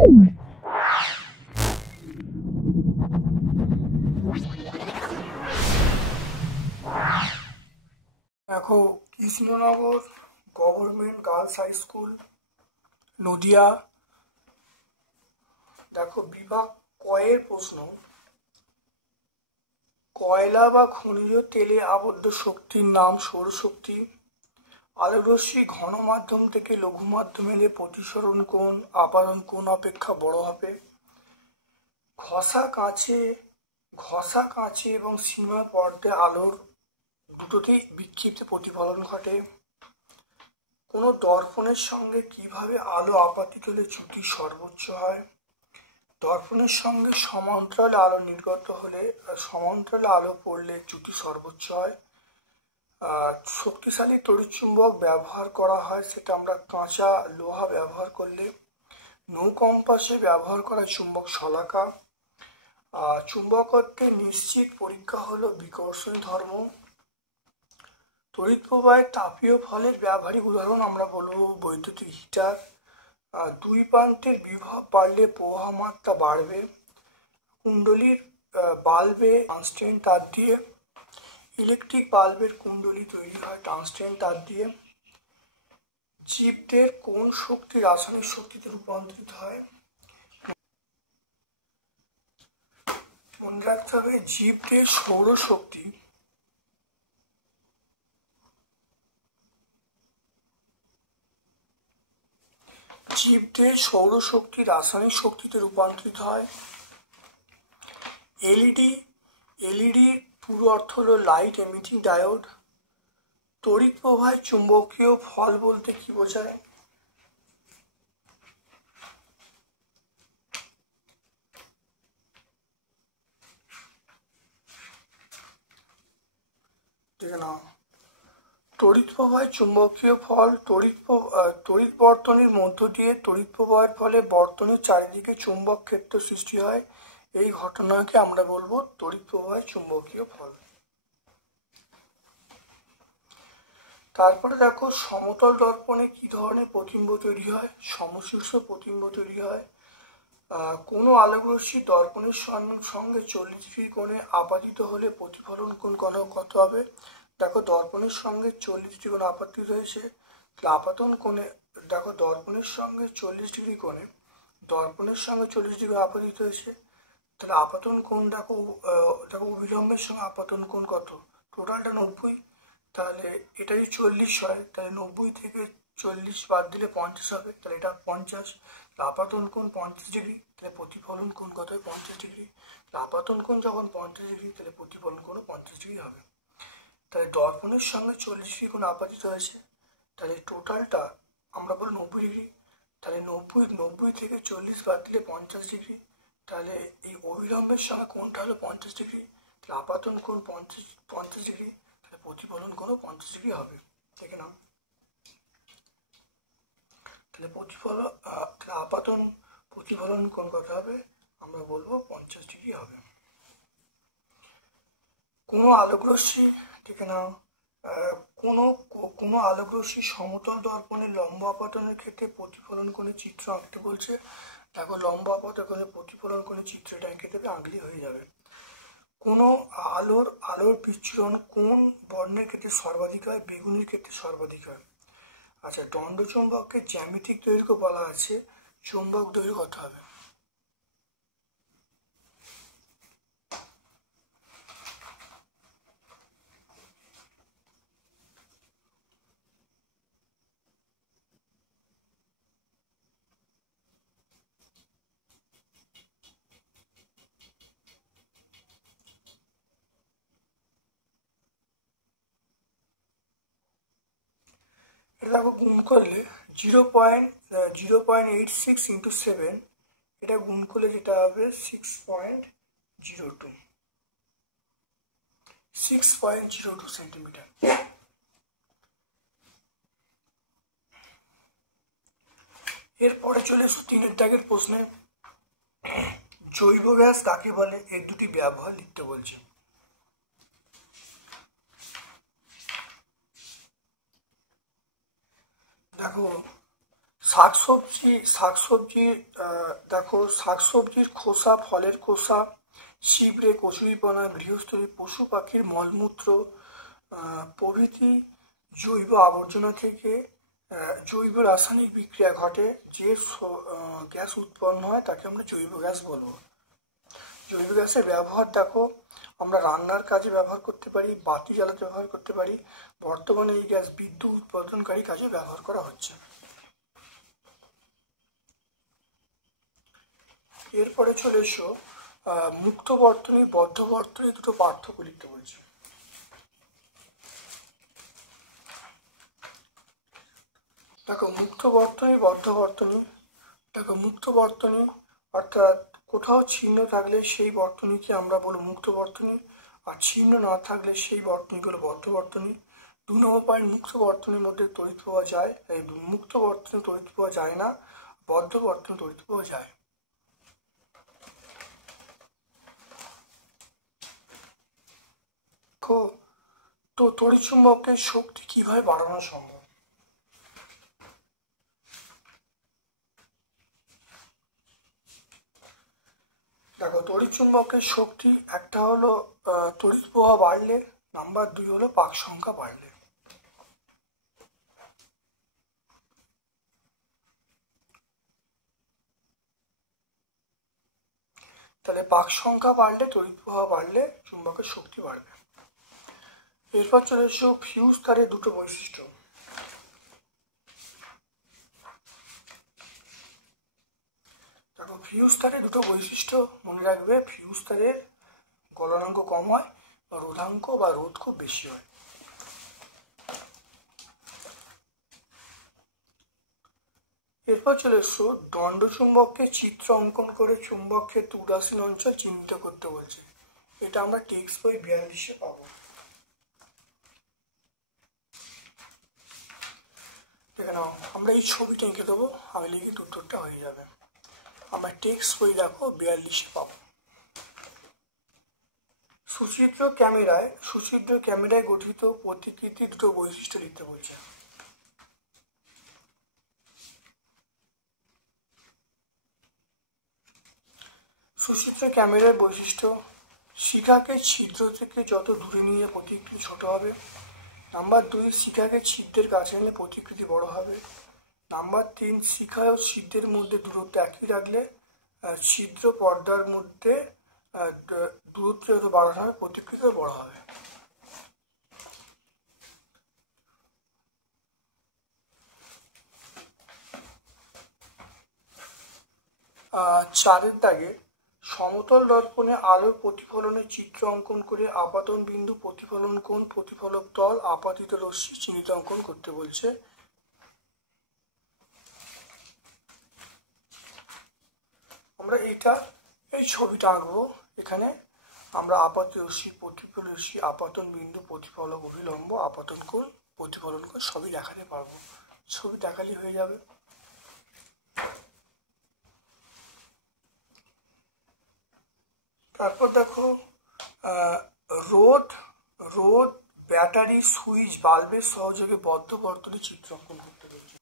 দেখো, Krishnanagar government girls high school, Nadia. দেখো, বিভাগ কয়ের প্রশ্ন। কয়লা বা খনিজ তেলে আবদ্ধ শক্তির নাম সৌরশক্তি। আলোকরশ্মি ঘন মাধ্যম থেকে লঘু মাধ্যম এলে প্রতিসরণ কোণ আপাতন কোণ অপেক্ষা বড় হবে। ঘষা কাঁচে এবং সীমা পর্দায় আলোর দুটোতেই বিক্ষিপ্ত প্রতিফলন ঘটে। কোনো দর্পণের সঙ্গে কিভাবে আলো আপাতিত হলে চ্যুতি সর্বোচ্চ হয়। দর্পণের সঙ্গে সমান্তরালে আলো নির্গত হলে সমান্তরালে আলো পড়লে চ্যুতি সর্বোচ্চ হয়। শক্তিশালী তড়িৎচুম্বক ব্যবহার করা হয়, সেটা আমরা কাঁচা লোহা ব্যবহার করলে। নৌকম্পাসে ব্যবহার করা চুম্বক শলাকা। চুম্বকত্বের নিশ্চিত পরীক্ষা হলো বিকর্ষণী ধর্ম। তড়িৎ প্রবাহের তাপীয় ফলের ব্যবহারিক উদাহরণ আমরা বলবো বৈদ্যুতিক হিটার। দুই প্রান্তের বিভব বাড়লে প্রবাহ মাত্রা বাড়বে। কুণ্ডলীর বাল্বে টাংস্টেন তার দিয়ে। ইলেকট্রিক বাল্বের কুণ্ডলী তৈরি হয় টাংস্টেন তার দিয়ে। জীবদের কোন শক্তি রাসায়নিক শক্তিতে রূপান্তরিত হয়। মনে রাখতে হবে, জীবদের সৌরশক্তি রাসায়নিক শক্তিতে রূপান্তরিত হয়। এলইডি পুরো অর্থ হলো লাইট এমিটিং ডায়োড। তড়িৎ প্রবাহে চুম্বকীয় ফল বলতে কি বোঝায়। তড়িৎ প্রবাহে চুম্বকীয় ফল তড়িৎ বর্তনীর মধ্য দিয়ে তড়িৎ প্রবাহের ফলে বর্তনীর চারিদিকে চুম্বক ক্ষেত্র সৃষ্টি হয়। এই ঘটনাকে আমরা বলবো তড়িৎ প্রবাহে চুম্বকীয় ফল। তারপরে দেখো, সমতল দর্পণে কি ধরনের প্রতিবিম্ব তৈরি হয়। সমশীর্ষ প্রতিবিম্ব তৈরি হয়। কোনো আলোকরশ্মি দর্পণের সঙ্গে 40 ডিগ্রি কোণে আপাতিত হলে প্রতিফলন কোণ কত হবে। দেখো, দর্পণের সঙ্গে 40 ডিগ্রি কোণে আপাতিত হয়েছে, আপাতন কোণে দেখো দর্পণের সঙ্গে 40 ডিগ্রি কোণে আপাতিত হয়েছে, তাহলে আপাতন কোণ দেখো অবিলম্বের সঙ্গে আপাতন কোণ কত, টোটালটা 90। তাহলে এটাই 40 হয়, তাহলে 90 থেকে 40 বাদ দিলে 50 হবে, তাহলে এটা 50। আপাতন কোণ 50 ডিগ্রি, তাহলে প্রতিফলন কোণ কত হয় 50 ডিগ্রি। আপাতন কোণ যখন 50 ডিগ্রি, তাহলে প্রতিফলন কোণও 50 ডিগ্রি হবে। তাহলে দর্পণের সঙ্গে 40 ডিগ্রি কোণ আপাতিত হয়েছে, তাহলে টোটালটা আমরা বলি 90 ডিগ্রি। তাহলে 90 থেকে 40 বাদ দিলে 50 ডিগ্রি, তাহলে এই অবিলম্বের সঙ্গে কোণটা হলো 50 ডিগ্রি। তাহলে আপাতন কোণ 50 ডিগ্রি, তাহলে প্রতিফলন কোণও 50 ডিগ্রি হবে। দেখে নাও, তাহলে প্রতিফলন কোণ কত হবে, আমরা বলবো 50 ডিগ্রি হবে। কোনো আলোকরশ্মি, ঠিক না, কোনো আলোকরশ্মি সমতল দর্পণের লম্ব আপাতনের ক্ষেত্রে প্রতিফলন কোণের চিত্র আঁকতে বলছে। দেখো, লম্ব আপাতনের প্রতিফলন কোণের চিত্র এটা এঁকে দেবে, আঁকলে হয়ে যাবে। কোনো আলোর বিচ্ছুরণ কোন বর্ণের ক্ষেত্রে সর্বাধিক হয়, বেগুনির ক্ষেত্রে সর্বাধিক হয়। আচ্ছা, দণ্ডচুম্বককে জ্যামিতিক দৈর্ঘ্য বলা আছে, চুম্বক দৈর্ঘ্য কত হবে। দেখো, গুণ করলে 0.86 ইন্টু 7, এটা গুণ করলে যেটা হবে 6.02 সেন্টিমিটার। এরপরে চলে 3 দাগের প্রশ্নে, জৈব গ্যাস কাকে বলে, এর দুটি ব্যবহার লিখতে বলছে। দেখো, শাকসবজি দেখো, শাকসবজির খোসা, ফলের খোসা, ছিবড়ে কচুরিপানা, গৃহস্থলী পশু পাখির মলমূত্র প্রভৃতি জৈব আবর্জনা থেকে জৈব রাসায়নিক বিক্রিয়া ঘটে, যে গ্যাস উৎপন্ন হয় তাকে আমরা জৈব গ্যাস বলবো। জৈব গ্যাসের ব্যবহার দেখো, আমরা রান্নার কাজে ব্যবহার করতে পারি, বাতি জ্বালাতে ব্যবহার করতে পারি। বর্তমানে এই গ্যাস বিদ্যুৎ উৎপাদনকারী কাজে ব্যবহার করা হচ্ছে। এরপরে চলে এসো মুক্ত বর্তনী, বদ্ধ বর্তনী দুটো পার্থক্য লিখতে বলছে। দেখো মুক্ত বর্তনী, বদ্ধ বর্তনী। দেখো মুক্ত বর্তনী অর্থাৎ কোথাও চিহ্ন থাকলে সেই বর্তনীকে আমরা বলবো মুক্ত বর্তনী, আর চিহ্ন না থাকলে সেই বর্তনীকে হলো বদ্ধ বর্তনী। 2 নম্বর পয়েন্ট, মুক্ত বর্তনীর মধ্যে তড়িৎ পাওয়া যায়, এই মুক্ত বর্তনী তড়িৎ পাওয়া যায় না, বদ্ধ বর্তনী তড়িৎ পাওয়া যায়। তো তড়িৎ চুম্বকের শক্তি কিভাবে বাড়ানো সম্ভব? দেখো তড়িৎ চুম্বকের শক্তি একটা হলো তড়িৎ প্রবাহ বাড়লে, নাম্বার 2 হলো পাক সংখ্যা বাড়লে। তাহলে পাক সংখ্যা বাড়লে, তড়িৎ প্রবাহ বাড়লে চুম্বকের শক্তি বাড়বে। এরপর চলে এসো ফিউজ তারের দুটো বৈশিষ্ট্য। দেখো ফিউজ তারের দুটো বৈশিষ্ট্য মনে রাখবে, ফিউজ তারের গলনাঙ্ক কম হয়, রোধাঙ্ক বা রোধ খুব বেশি হয়। এরপর চলে এসো দণ্ড চুম্বককে চিত্র অঙ্কন করে চুম্বক ক্ষেত্রে উদাসীন অঞ্চল চিহ্নিত করতে বলছে। এটা আমরা টেক্সট বই 42-এ পাবো। দেখে নাও, আমরা এই ছবিটা এঁকে দেবো, আমি লিখে উত্তরটা হয়ে যাবে। আমরা টেক্সট বই দেখো 42-এ পাবো। সুচিত্র ক্যামেরায় গঠিত প্রতিকৃতি দুটো বৈশিষ্ট্য লিখতে বলছে। সুচিত্র ক্যামেরার বৈশিষ্ট্য, শিখাকে ছিদ্র থেকে যত দূরে নিয়ে প্রতিকৃতি ছোট হবে। নাম্বার 2, শিখাকে ছিদ্রের কাছে নিলে প্রতিকৃতি বড় হবে। নাম্বার 3, শিখা ও ছিদ্রের মধ্যে দূরত্ব একই রাখলে ছিদ্র পর্দার মধ্যে দূরত্ব যত বাড়ানো হবে প্রতিকৃতিও বড় হবে। চারের দাগে সমতল দর্পণে আলোর প্রতিফলনের চিত্র অঙ্কন করে আপাতন বিন্দু, প্রতিফলন কোণ, প্রতিফলক তল, আপাতিত রশ্মি চিহ্নিত অঙ্কন করতে বলছে। আমরা এই ছবিটা আঁকবো। এখানে আমরা আপাত রশ্মি, প্রতিফলন রশ্মি, আপাতন বিন্দু, প্রতিফলক, অভিলম্ব, আপাতন কোণ, প্রতিফলন কোণ সবই দেখাতে পারবো। ছবি দেখালেই হয়ে যাবে। তারপর দেখো রোদ, ব্যাটারি, সুইচ, বাল্বের সহযোগে বদ্ধ বর্তনী চিত্র অঙ্কন করতে বলছে।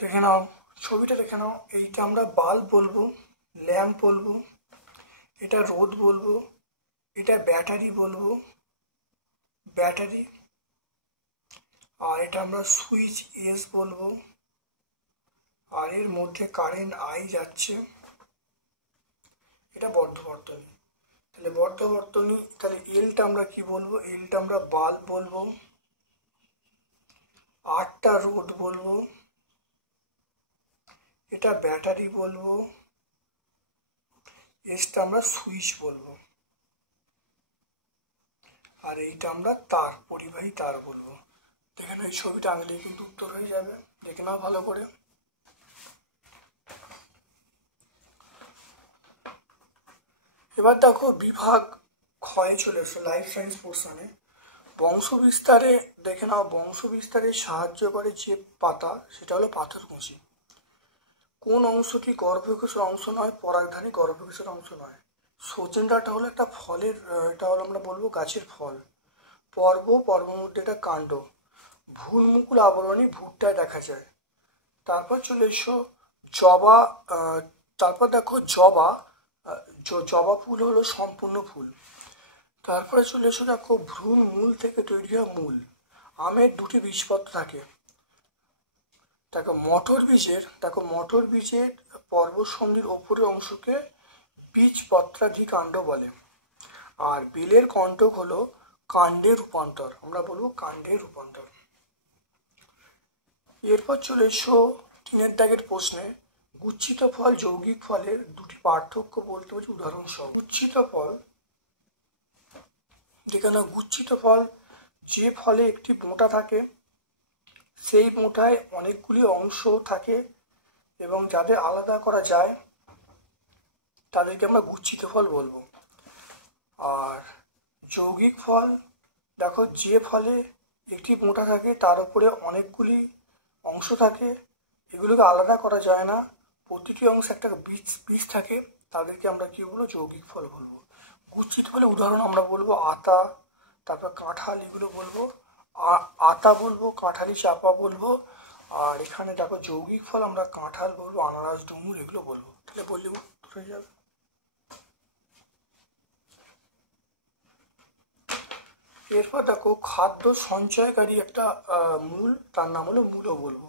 দেখে নাও, ছবিটা দেখে নাও। এইটা আমরা বাল্ব বলবো, ল্যাম্প বলবো, এটা রোদ বলবো, এটা ব্যাটারি বলবো, ব্যাটারি, আর এটা আমরা সুইচ এস বলবো, আর এর মধ্যে কারেন্ট আই যাচ্ছে, এটা বদ্ধ বর্তনী। তাহলে বদ্ধ বর্তনী, তাহলে এলটা আমরা কি বলবো? এলটা আমরা বাল্ব বলবো, আরটা রোদ বলবো, এটা ব্যাটারি বলবো, এসটা আমরা সুইচ বলবো। আর এইটা আমরা তার, পরিবাহী তার বলবো। দেখে নাও, এই ছবিটা আঁকলেই কিন্তু উত্তর হয়ে যাবে, দেখে নাও ভালো করে। এবার দেখো বিভাগ ক্ষয়ে চলে এসো, লাইফ সায়েন্স পোর্শনে। বংশবিস্তারে দেখে নাও, বংশবিস্তারে সাহায্য করে যে পাতা, সেটা হলো পাথরকুচি। কোন অংশটি গর্ভকোষের অংশ নয়? পরাগধানী গর্ভকোষের অংশ নয়। সজনটাটা হলো একটা ফলের, এটা হলো আমরা বলবো গাছের ফল। পর্বর মধ্যে এটা কাণ্ড। ভ্রূণমুকুল আবরণী ভুট্টায় দেখা যায়। তারপর চলে এসো জবা, তারপর দেখো জবা, জবা ফুল হলো সম্পূর্ণ ফুল। তারপরে চলে এসো দেখো ভ্রূণ মূল থেকে তৈরি হয় মূল। আমের দুটি বীজপত্র থাকে। দেখো মটর বীজের পর্বতসন্ধির ওপরের অংশকে বীজপত্রাধিকাণ্ড বলে। আর বেলের কণ্টক হলো কাণ্ডের রূপান্তর, আমরা বলবো কাণ্ডের রূপান্তর। এরপর চলে এসো 3 দাগের প্রশ্নে। গুচ্ছিত ফল যৌগিক ফলের দুটি পার্থক্য বলতে হচ্ছে উদাহরণ সহ। গুচ্ছিত ফল, যেখানে গুচ্ছিত ফল যে ফলে একটি মোটা থাকে, সেই মোটায় অনেকগুলি অংশ থাকে এবং যাদের আলাদা করা যায় তাদেরকে আমরা গুচ্ছিত ফল বলবো। আর যৌগিক ফল, দেখো যে ফলে একটি মোটা থাকে তার উপরে অনেকগুলি অংশ থাকে, এগুলোকে আলাদা করা যায় না, প্রতিটি অংশে একটা বীজ থাকে, তাদেরকে আমরা কি বলবো? যৌগিক ফল বলবো। গুচ্ছিত ফলের উদাহরণ আমরা বলবো আতা, তারপর কাঁঠাল, এগুলো বলবো। আতা বলবো, কাঁঠালি চাপা বলবো। আর এখানে দেখো যৌগিক ফল আমরা কাঁঠাল বলবো, আনারস, ডুমুর, এগুলো বলবো। তাহলে বললে উত্তর হয়ে যাবে। এরপর দেখো খাদ্য সঞ্চয়কারী একটা মূল, তার নাম হলো মূলও বলবো।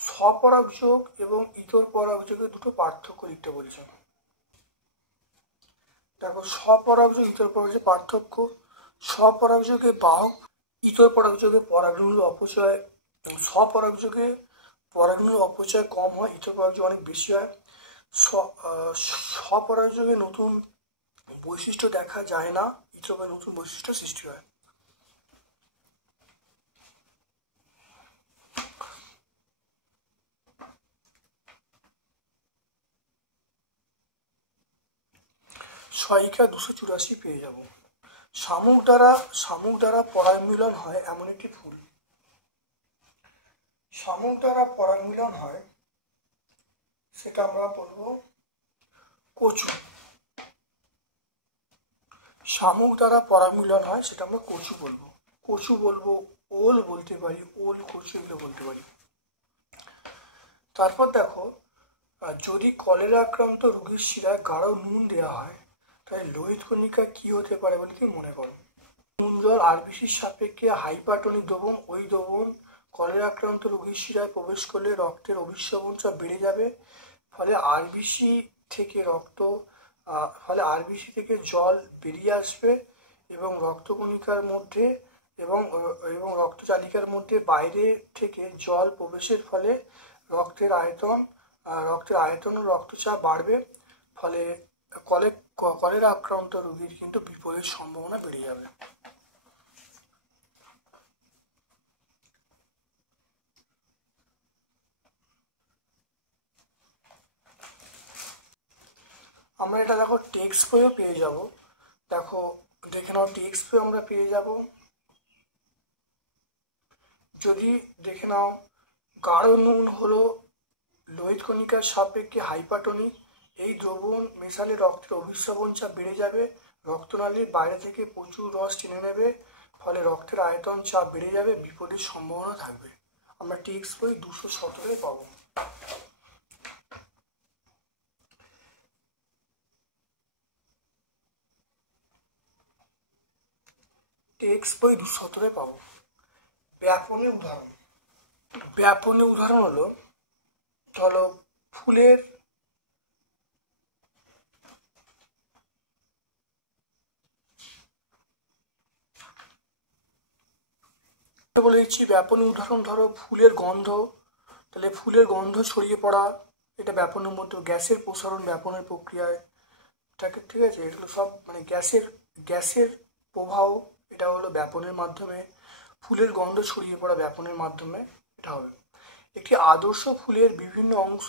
স্বপরাগযোগ এবং ইতর পরাগযোগের দুটো পার্থক্য লিখতে বলেছে। দেখো স্বপরাগযোগ ইতর পরাগযোগের পার্থক্য। স্বপরাগযোগে বাহক, ইতর পরাগযোগে পরাগরেণুর অপচয়, স্বপরাগযোগে পরাগরেণুর অপচয় কম হয়, ইতর পরাগযোগ অনেক বেশি হয়। স্বপরাগযোগে নতুন বৈশিষ্ট্য দেখা যায় না, ইতর নতুন বৈশিষ্ট্য সৃষ্টি হয়। সহায়িকা 284 পেয়ে যাব। শামুক দ্বারা পরাগমিলন হয় এমন একটি ফুল। শামুক দ্বারা পরাগমিলন হয় সেটা আমরা বলবো কচু। শামুক দ্বারা পরাগমিলন হয় সেটা আমরা কচু বলবো। কচু বলবো, ওল বলতে পারি, ওল, কচু, এগুলো বলতে পারি। তারপর দেখো যদি কলেরা আক্রান্ত রোগীর শিরায় গাঢ় নুন দেওয়া হয়, তাহলে লোহিত কণিকা কি হতে পারে বলে কি মনে করো? নুন জল আরবিসির সাপেক্ষে হাইপারটনিক দ্রবণ। ওই দ্রবণ কলেরা আক্রান্ত রোগীর শিরায় প্রবেশ করলে রক্তের অভিস্রবণ চাপ বেড়ে যাবে, ফলে আরবিসি থেকে জল বেরিয়ে আসবে এবং রক্তকণিকার মধ্যে এবং রক্তচালিকার মধ্যে বাইরে থেকে জল প্রবেশের ফলে রক্তের আয়তন ও রক্তচাপ বাড়বে, ফলে কলেরা আক্রান্ত রোগীর কিন্তু বিপদের সম্ভাবনা বেড়ে যাবে। আমরা এটা দেখো টেক্সট বইও পেয়ে যাব। দেখো দেখে নাও, টেক্সট বই আমরা পেয়ে যাব। যদি দেখে নাও, গাঢ় নুন হলো লোহিত কণিকার সাপেক্ষে হাইপারটনিক। এই দ্রবণ মেশালে রক্তের অভিস্রবণ চাপ বেড়ে যাবে, রক্তনালীর বাইরে থেকে প্রচুর রস টেনে নেবে, ফলে রক্তের আয়তন চাপ বেড়ে যাবে, বিপদের সম্ভাবনা থাকবে। আমরা টেক্সট বই 217 পাবো। টেক্সট বই 217 পাবো। ব্যাপনী উদাহরণ হলো, ধরো ফুলের বলে দিচ্ছি। ব্যাপনী উদাহরণ ধরো ফুলের গন্ধ, তাহলে ফুলের গন্ধ ছড়িয়ে পড়া, এটা ব্যাপনের মধ্যে। গ্যাসের প্রসারণ ব্যাপনের প্রক্রিয়ায় থাকে, ঠিক আছে? এগুলো সব মানে গ্যাসের প্রবাহ এটা হলো ব্যাপনের মাধ্যমে, ফুলের গন্ধ ছড়িয়ে পড়া ব্যাপনের মাধ্যমে এটা হবে। একটি আদর্শ ফুলের বিভিন্ন অংশ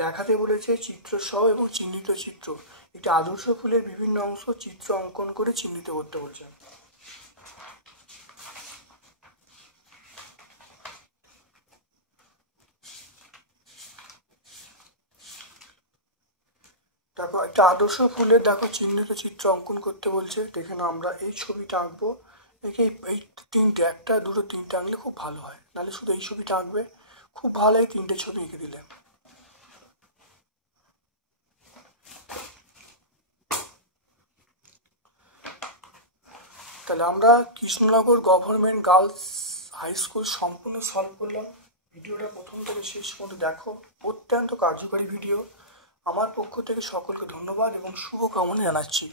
দেখাতে বলেছে চিত্রসহ এবং চিহ্নিত চিত্র। একটি আদর্শ ফুলের বিভিন্ন অংশ চিত্র অঙ্কন করে চিহ্নিত করতে বলছে। দেখো একটা আদর্শ ফুলের দেখো চিহ্নিত চিত্র অঙ্কন করতে বলছে। দেখে না, আমরা এই ছবিটা আঁকবো। এই তিনটে, একটা দুটো তিনটে আঁকলে খুব ভালো হয়, নাহলে শুধু এই ছবিটা আঁকবে, খুব ভালো এই তিনটে ছবি এঁকে দিলে। তাহলে আমরা Krishnanagar government girls high school সম্পূর্ণ সলভ করলাম। ভিডিওটা প্রথম থেকে শেষ পর্যন্ত দেখো, অত্যন্ত কার্যকারী ভিডিও। আমার পক্ষ থেকে সকলকে ধন্যবাদ এবং শুভকামনা জানাচ্ছি।